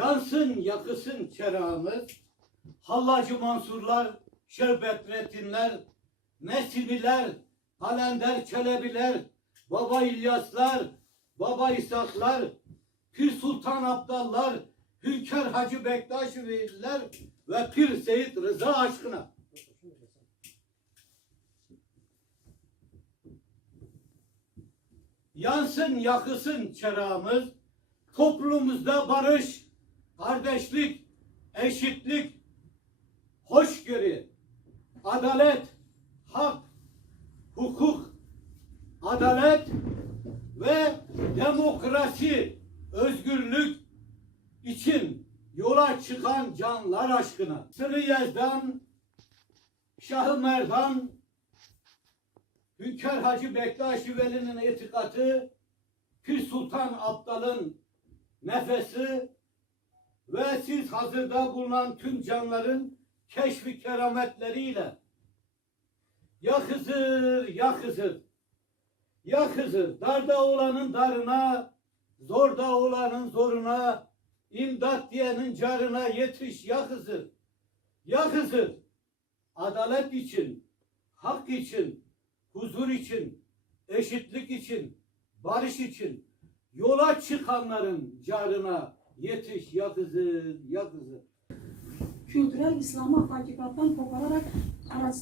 Yansın yakısın çerağımız, Hallacı Mansurlar, Şerbetretinler, Nesimiler, Kalender Çelebiler, Baba İlyaslar, Baba İshaklar, Pir Sultan Abdallar, Hünkar Hacı Bektaş Veliler ve Pir Seyit Rıza aşkına. Yansın yakısın çerağımız, toplumumuzda barış, kardeşlik, eşitlik, hoşgörü, adalet, hak, hukuk, adalet ve demokrasi, özgürlük için yola çıkan canlar aşkına. Sırrı Yezdan, Şah-ı Merdan, Hünkar Hacı Bektaş Veli'nin itikatı, Pir Sultan Abdal'ın nefesi ve siz hazırda bulunan tüm canların keşfi kerametleriyle ya Hızır ya Hızır ya Hızır darda olanın darına zorda olanın zoruna imdat diyenin carına yetiş ya Hızır ya Hızır adalet için hak için huzur için eşitlik için barış için yola çıkanların carına yetiş ya Hızır ya Hızır kültürel İslam'ı hakikatten kopararak araç,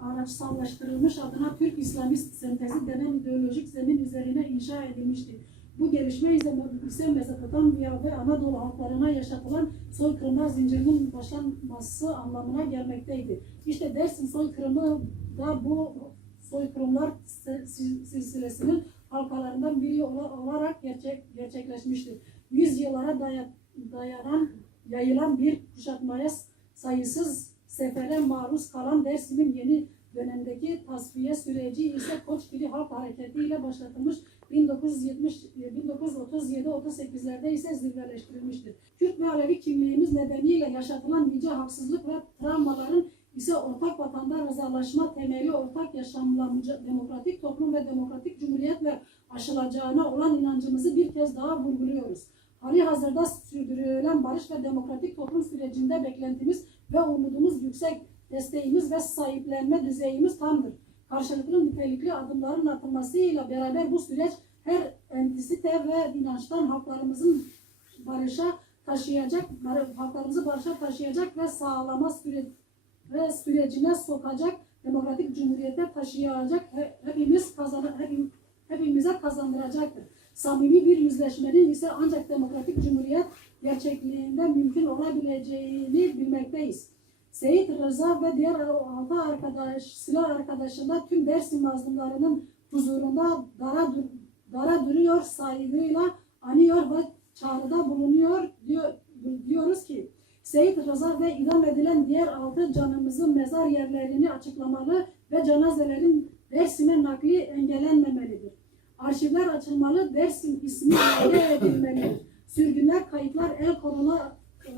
araçsallaştırılmış adına Türk İslamist sentezi denen ideolojik zemin üzerine inşa edilmiştir. Bu gelişme ise, Mezopotamya ve Anadolu halklarına yaşatılan soykırımlar zincirinin başlanması anlamına gelmekteydi. İşte Dersim soykırımı da bu soykırımlar sil- sil- silsilesinin halkalarından biri ola- olarak gerçek, gerçekleşmiştir. Yüzyıllara daya- dayanan yayılan bir kuşatmaya sayısız sefere maruz kalan Dersim'in yeni dönemdeki tasfiye süreci ise Koçgili Halk Hareketi ile başlatılmış 1970 1937-38'lerde ise zirveleştirilmiştir. Kürt ve Alevi kimliğimiz nedeniyle yaşatılan nice haksızlık ve travmaların ise ortak vatanda rızalaşma temeli ortak yaşamla demokratik toplum ve demokratik cumhuriyetle aşılacağına olan inancımızı bir kez daha vurguluyoruz. Hali hazırda sürdürülen barış ve demokratik toplum sürecinde beklentimiz ve umudumuz yüksek, desteğimiz ve sahiplenme düzeyimiz tamdır. Karşılıklı nitelikli adımların atılmasıyla beraber bu süreç her entisite ve inançtan halklarımızın barışa taşıyacak, halklarımızı barışa taşıyacak ve sağlama süre, ve sürecine sokacak, demokratik cumhuriyete taşıyacak, he- hepimiz kazan, hepim- hepimize kazandıracaktır. Samimi bir yüzleşmenin ise ancak demokratik cumhuriyet gerçekliğinde mümkün olabileceğini bilmekteyiz. Seyit Rıza ve diğer altı arkadaş, silah arkadaşında tüm Dersim mazlumlarının huzurunda dara, dara duruyor, saygıyla anıyor ve çağrıda bulunuyor diyor, diyoruz ki Seyit Rıza ve idam edilen diğer altı canımızın mezar yerlerini açıklamalı ve cenazelerin Dersim'e nakli engellenmemelidir. Arşivler açılmalı, Dersim ismi elde edilmelidir. Sürgünler, kayıtlar el konula, e,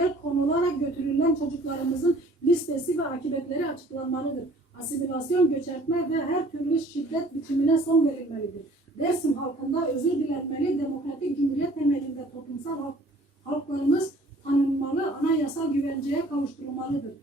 el konularak götürülen çocuklarımızın listesi ve akıbetleri açıklanmalıdır. Asimilasyon, göçertme ve her türlü şiddet biçimine son verilmelidir. Dersim halkında özür dilenmeli, demokratik cumhuriyet temelinde toplumsal halk, halklarımız tanınmalı, anayasal güvenceye kavuşturulmalıdır.